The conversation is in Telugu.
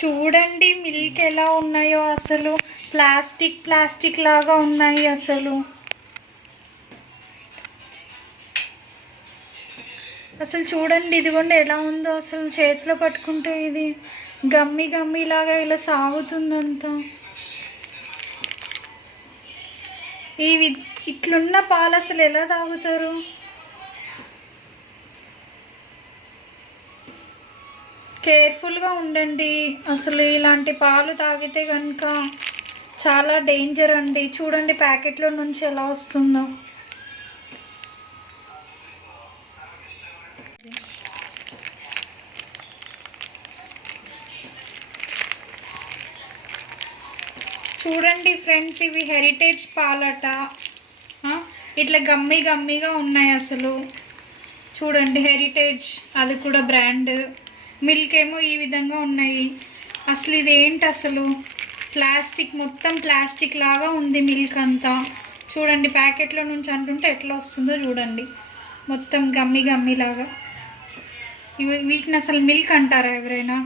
చూడండి మిల్క్ ఎలా ఉన్నాయో, అసలు ప్లాస్టిక్ లాగా ఉన్నాయి. అసలు చూడండి, ఇదిగోండి ఎలా ఉందో. అసలు చేతిలో పట్టుకుంటే ఇది గమ్మి లాగా ఇలా సాగుతుందంతా. ఇట్లున్న పాలు అసలు ఎలా తాగుతారు? కేర్ఫుల్గా ఉండండి. అసలు ఇలాంటి పాలు తాగితే కనుక చాలా డేంజర్ అండి. చూడండి ప్యాకెట్లో నుంచి ఎలా వస్తుందో. చూడండి ఫ్రెండ్స్, ఇవి హెరిటేజ్ పాలట. ఇట్లా గమ్మిగా ఉన్నాయి. అసలు చూడండి, హెరిటేజ్ అది కూడా బ్రాండ్. మిల్క్ ఏమో ఈ విధంగా ఉన్నాయి. అసలు ఇదేంటి? అసలు మొత్తం ప్లాస్టిక్ లాగా ఉంది మిల్క్ అంతా. చూడండి ప్యాకెట్లో నుంచి అంటుంటే ఎట్లా వస్తుందో చూడండి. మొత్తం గమ్మి లాగా. వీటిని అసలు మిల్క్ అంటారా ఎవరైనా?